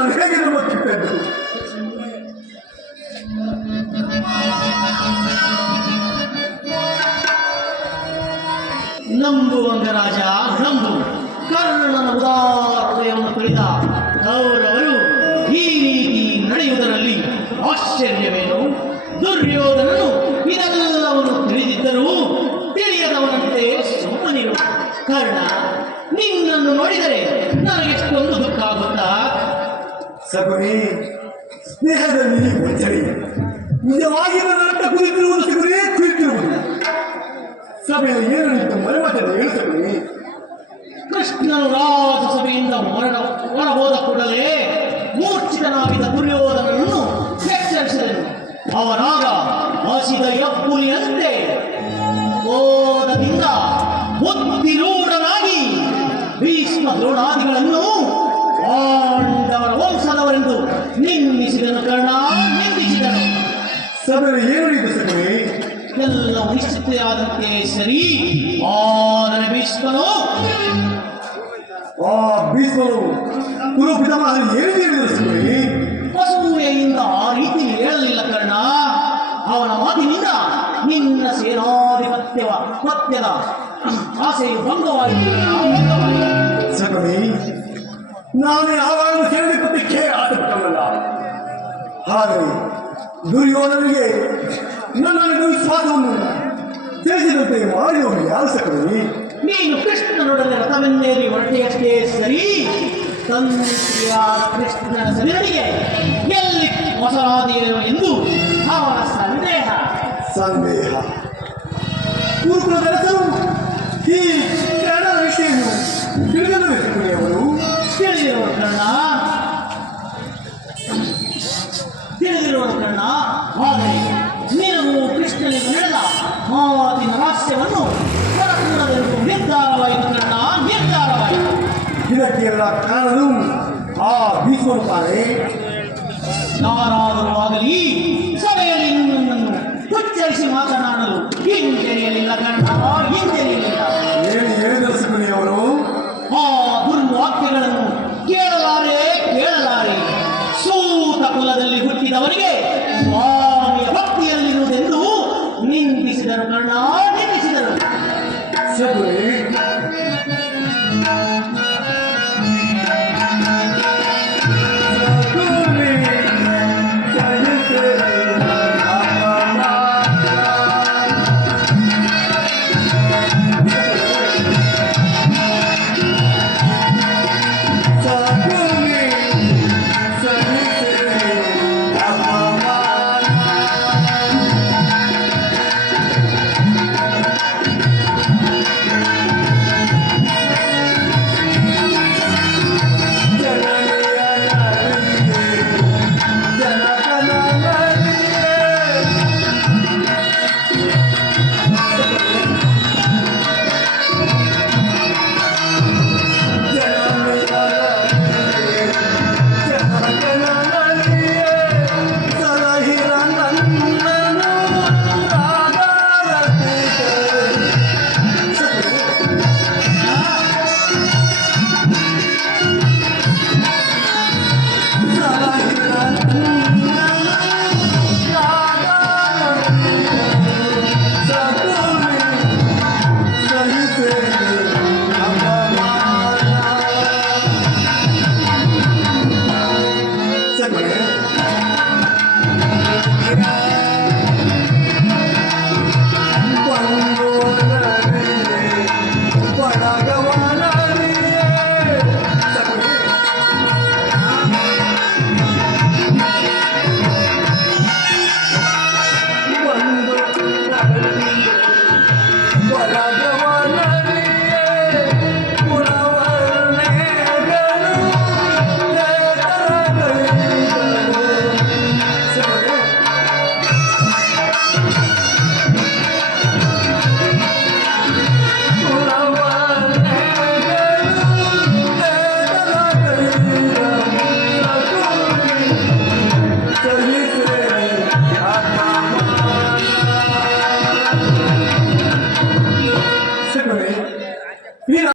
ನಾನು ಹೇಗೆ ನಂಬುತ್ತಿದ್ದೇನೆ? ನಂಬುವಂಗ ರಾಜ ನಂಬು. ಕರ್ಣನ ಉದಾರತೆಯನ್ನು ಕುರಿತ ಕೌರವರು ಈ ರೀತಿ ನಡೆಯುವುದರಲ್ಲಿ ಆಶ್ಚರ್ಯವೇನು? ದುರ್ಯೋಧನನು ಇದೆಲ್ಲವನ್ನು ತಿಳಿದಿದ್ದರೂ ತಿಳಿಯದವನಂತೆ ಸುಮ್ಮನಿರು. ಕರ್ಣ, ನಿನ್ನನ್ನು ನೋಡಿದರೆ ನನಗೆಷ್ಟೊಂದು ದುಃಖ ಆಗುತ್ತಾ? ಸಗುಣಿ, ಸ್ನೇಹದಲ್ಲಿ ವಂಚನೆ ನಿಜವಾಗಿ ನನ್ನಂತ ಕುರಿತಿರುವುದು ಸಗುಣಿ, ಕುರಿತಿರುವುದು ಸಭೆಯಲ್ಲಿ ಏನು ನಿಂತು ಮರೆಮತನ್ನು ಹೇಳು ಸಗುಣಿ. ಕೃಷ್ಣನು ರಾಜಸಭೆಯಿಂದ ಹೊರಹೋದ ಕೂಡಲೇ ಮೂರ್ಛಿತನಾಗಿದ್ದ ದುರ್ಯೋಧನನನ್ನು ಎಚ್ಚರಿಸಿದನು. ಅವನಾಗ ಹಸಿದ ಎಪ್ಪುಲಿಯಂತೆ ಕ್ರೋಧದಿಂದ ಬುದ್ಧಿರೂಢನಾಗಿ ಭೀಷ್ಮ ದ್ರೋಣಾದಿಗಳನ್ನು ಪಾಂಡವರ ವಂಶದವರೆಂದು ನಿಂದಿಸಿದನು. ಕರ್ಣ, ನಿಂದಿಸಿದನು. ಸಭೆಯಲ್ಲಿ ಏನು ನಿಂತು ಸಗುಣಿ? ಎಲ್ಲವೂ ನಿಶ್ಚಿತೆಯಾದಂತೆ ಸರಿ. ಆದರೆ ಭೀಷ್ಮನು ಕುರು ಪಿತಾಮಹ ಏನು ಹೇಳಿದರು ಸಗುಣಿ? ಅಸೂಯೆಯಿಂದ ಆ ರೀತಿ ಹೇಳಲಿಲ್ಲ ಕರ್ಣ. ಅವನ ಮಾತಿನಿಂದ ನಿನ್ನ ಸೇನಾಧಿಪತ್ಯದ ಆಸೆಯು ಭಂಗವಾಯಿತು. ಸಗುಣಿ, ನಾನು ಯಾವಾಗಲೂ ಸೇನಾಧಿಪತ್ಯಕ್ಕೆ ಆಸಕ್ತನಲ್ಲ. ಆದರೆ ದುರ್ಯೋಧನಿಗೆ ನನ್ನ ವಿಶ್ವಾಸವನ್ನು ತಿಳಿಸಿದಂತೆ ಮಾಡಿದವನು ಯಾರು ಸಗುಣಿ? ನೀನು ಕೃಷ್ಣನೊಡನೆ ರಥವನ್ನೇರಿ ಹೊರಟೆಯಷ್ಟೇ ಸರಿ. ತಂದೆಯಾದ ಕೃಷ್ಣನ ಸರಿಗಳಿಗೆ ಎಲ್ಲಿ ಮೊಸರಾದಿಯರು ಎಂದು ಅವನ ಸಂದೇಹ. ಕುರುಕುಲದರಸರು ಈ ಕರ್ಣ ವಿಷಯವನ್ನು ತಿಳಿದವರು ಸಗುಣಿಯವರು. ತಿಳಿದಿರುವರು ಕರ್ಣ, ತಿಳಿದಿರುವರು ಕರ್ಣ. ಆದರೆ ನೀನು ಕೃಷ್ಣನಿಗೆ ನಡೆದ ಮಾತಿನ ರಹಸ್ಯವನ್ನು ಹೊರತುರದೆಂದು ನಿರ್ಧಾರವಾಯಿತು ಕರ್ಣ, ನಿರ್ಧಾರವಾಯಿತು. ಇದಕ್ಕೆಲ್ಲ ಕಾರಣರು ಆ ಭೀಷ್ಮನು ತಾನೇ. ಯಾರಾದರೂ ಆಗಲಿ ಸಭೆಯಲ್ಲಿ ನಿನ್ನನ್ನು ಉಚ್ಚರಿಸಿ ಮಾತನಾಡಲು ಹಿಂಜರಿಯಲಿಲ್ಲ ಕರ್ಣ, ಹಿಂಜರಿಯಲಿಲ್ಲ. ಏನು ಹೇಳಿದರು ಸಗುಣಿಯವರು? ಆ ದುರ್ವಾಕ್ಯಗಳನ್ನು ಕೇಳಲಾರೆ. ಸೂತ ಕುಲದಲ್ಲಿ ಹುಟ್ಟಿದವರಿಗೆ ಸ್ವಾಮಿಯ ಭಕ್ತಿಯಲ್ಲಿರುವುದೆಂದು ನಿಂದಿಸಿದರು ಕರ್ಣ, ನಿಂದಿಸಿದರು. ಸಗುಣಿ, Yeah.